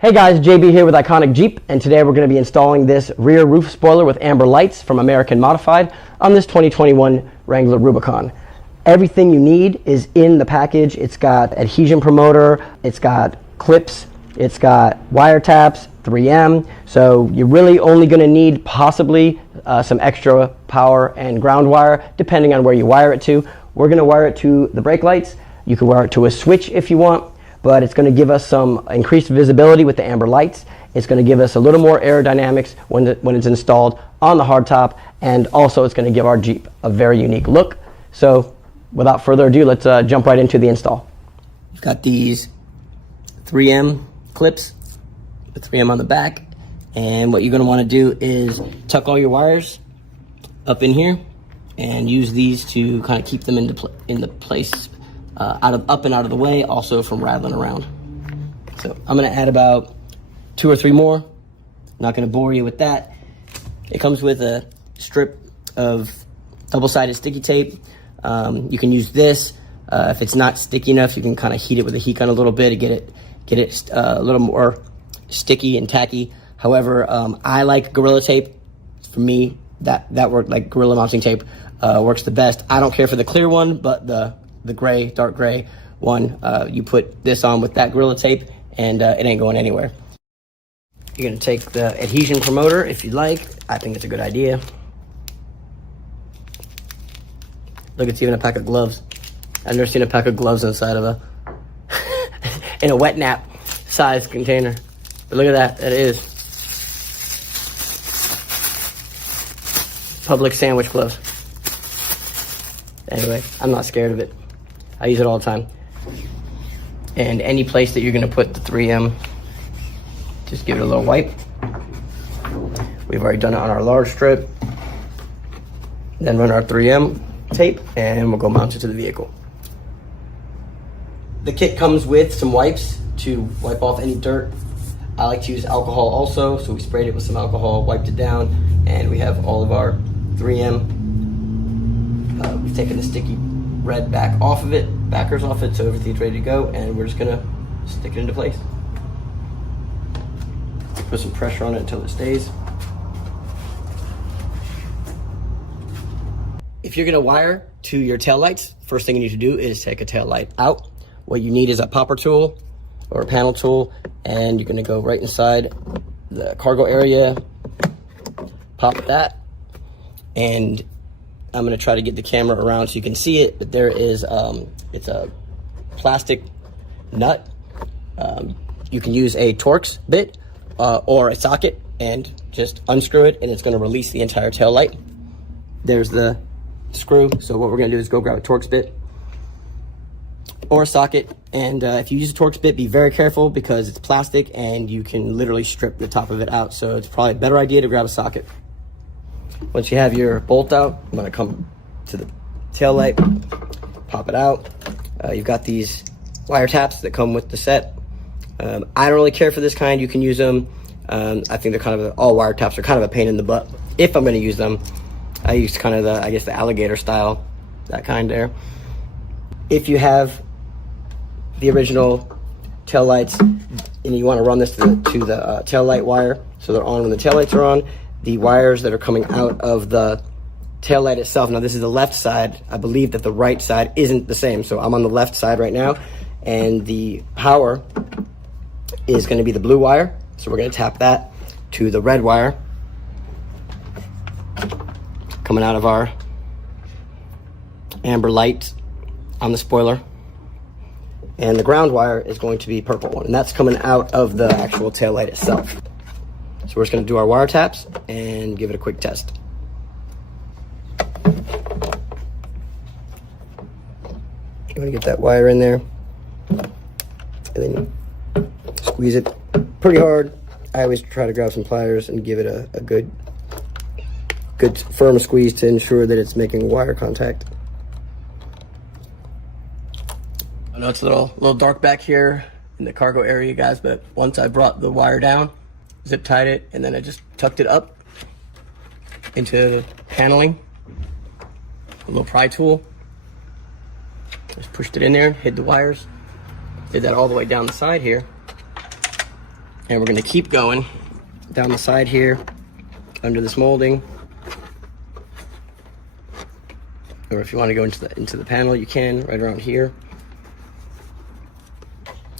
Hey guys, JB here with Iconic Jeep, and today we're going to be installing this rear roof spoiler with amber lights from American Modified on this 2021 Wrangler Rubicon. Everything you need is in the package. It's got adhesion promoter, it's got clips, it's got wire taps, 3M, so you're really only going to need possibly some extra power and ground wire depending on where you wire it to. We're going to wire it to the brake lights. You can wire it to a switch if you want, but it's going to give us some increased visibility with the amber lights. It's going to give us a little more aerodynamics when it's installed on the hardtop, and also it's going to give our Jeep a very unique look. So without further ado, let's jump right into the install. We've got these 3M clips, the 3M on the back, and what you're going to want to do is tuck all your wires up in here and use these to kind of keep them into place. Up and out of the way, also from rattling around. So I'm going to add about 2 or 3 more. I'm not going to bore you with that. It comes with a strip of double-sided sticky tape. You can use this. If it's not sticky enough, you can kind of heat it with a heat gun a little bit to get it a little more sticky and tacky. However, I like Gorilla tape. For me, that worked, like Gorilla mounting tape works the best. I don't care for the clear one, but the gray, dark gray one, you put this on with that Gorilla tape and it ain't going anywhere. You're gonna take the adhesion promoter if you like. I think it's a good idea. Look, it's even a pack of gloves. I've never seen a pack of gloves inside of in a wet nap size container. But look at that, that is public sandwich gloves. Anyway, I'm not scared of it. I use it all the time. And any place that you're gonna put the 3M, just give it a little wipe. We've already done it on our large strip. Then run our 3M tape and we'll go mount it to the vehicle. The kit comes with some wipes to wipe off any dirt. I like to use alcohol also, so we sprayed it with some alcohol, wiped it down, and we have all of our 3M. We've taken the sticky red backers off it, so everything's ready to go, and we're just gonna stick it into place. Put some pressure on it until it stays. If you're gonna wire to your tail lights, first thing you need to do is take a tail light out. What you need is a popper tool or a panel tool, and you're gonna go right inside the cargo area, pop that, and I'm gonna try to get the camera around so you can see it, but there is, it's a plastic nut. You can use a Torx bit or a socket and just unscrew it, and it's gonna release the entire tail light. There's the screw, so what we're gonna do is go grab a Torx bit or a socket, and if you use a Torx bit, be very careful because it's plastic and you can literally strip the top of it out, so it's probably a better idea to grab a socket. Once you have your bolt out, I'm gonna come to the tail light, pop it out. You've got these wire taps that come with the set. I don't really care for this kind. You can use them. I think they're kind of, all wire taps are kind of a pain in the butt. If I'm gonna use them, I use kind of the, I guess the alligator style, that kind there. If you have the original tail lights and you wanna run this to the tail light wire, so they're on when the tail lights are on, the wires that are coming out of the tail light itself. Now this is the left side. I believe that the right side isn't the same. So I'm on the left side right now, and the power is gonna be the blue wire. So we're gonna tap that to the red wire coming out of our amber light on the spoiler. And the ground wire is going to be purple one, and that's coming out of the actual tail light itself. So we're just gonna do our wire taps and give it a quick test. You wanna get that wire in there, and then squeeze it pretty hard. I always try to grab some pliers and give it a good firm squeeze to ensure that it's making wire contact. I know it's a little dark back here in the cargo area, guys, but once I brought the wire down, zip tied it, and then I just tucked it up into the paneling, a little pry tool. Just pushed it in there, hid the wires. Did that all the way down the side here. And we're gonna keep going down the side here, under this molding. Or if you want to go into the panel, you can, right around here.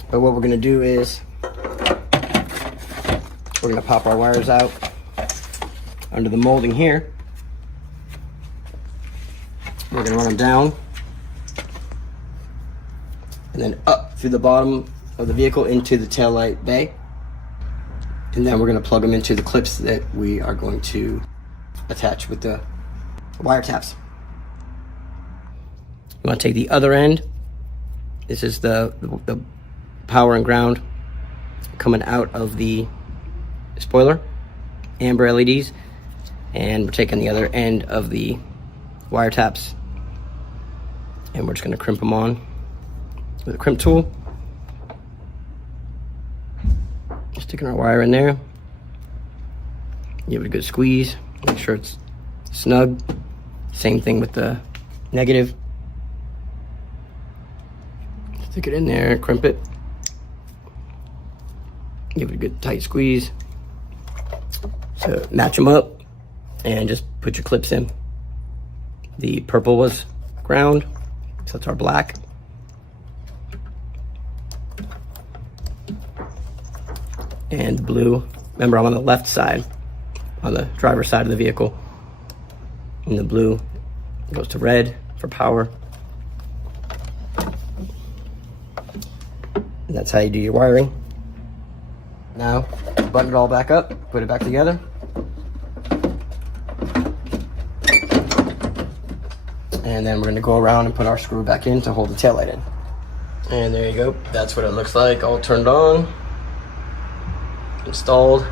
But what we're gonna do is, we're gonna pop our wires out under the molding here. We're gonna run them down and then up through the bottom of the vehicle into the taillight bay. And then we're gonna plug them into the clips that we are going to attach with the wire taps. You wanna take the other end. This is the power and ground coming out of the spoiler, amber LEDs. And we're taking the other end of the wire taps and we're just gonna crimp them on with a crimp tool. Sticking our wire in there. Give it a good squeeze. Make sure it's snug. Same thing with the negative. Stick it in there, crimp it. Give it a good tight squeeze. So match them up and just put your clips in. The purple was ground, so that's our black. And blue, remember I'm on the left side, on the driver's side of the vehicle. And the blue goes to red for power. And that's how you do your wiring. Now, button it all back up, put it back together. And then we're gonna go around and put our screw back in to hold the taillight in. And there you go, that's what it looks like, all turned on, installed.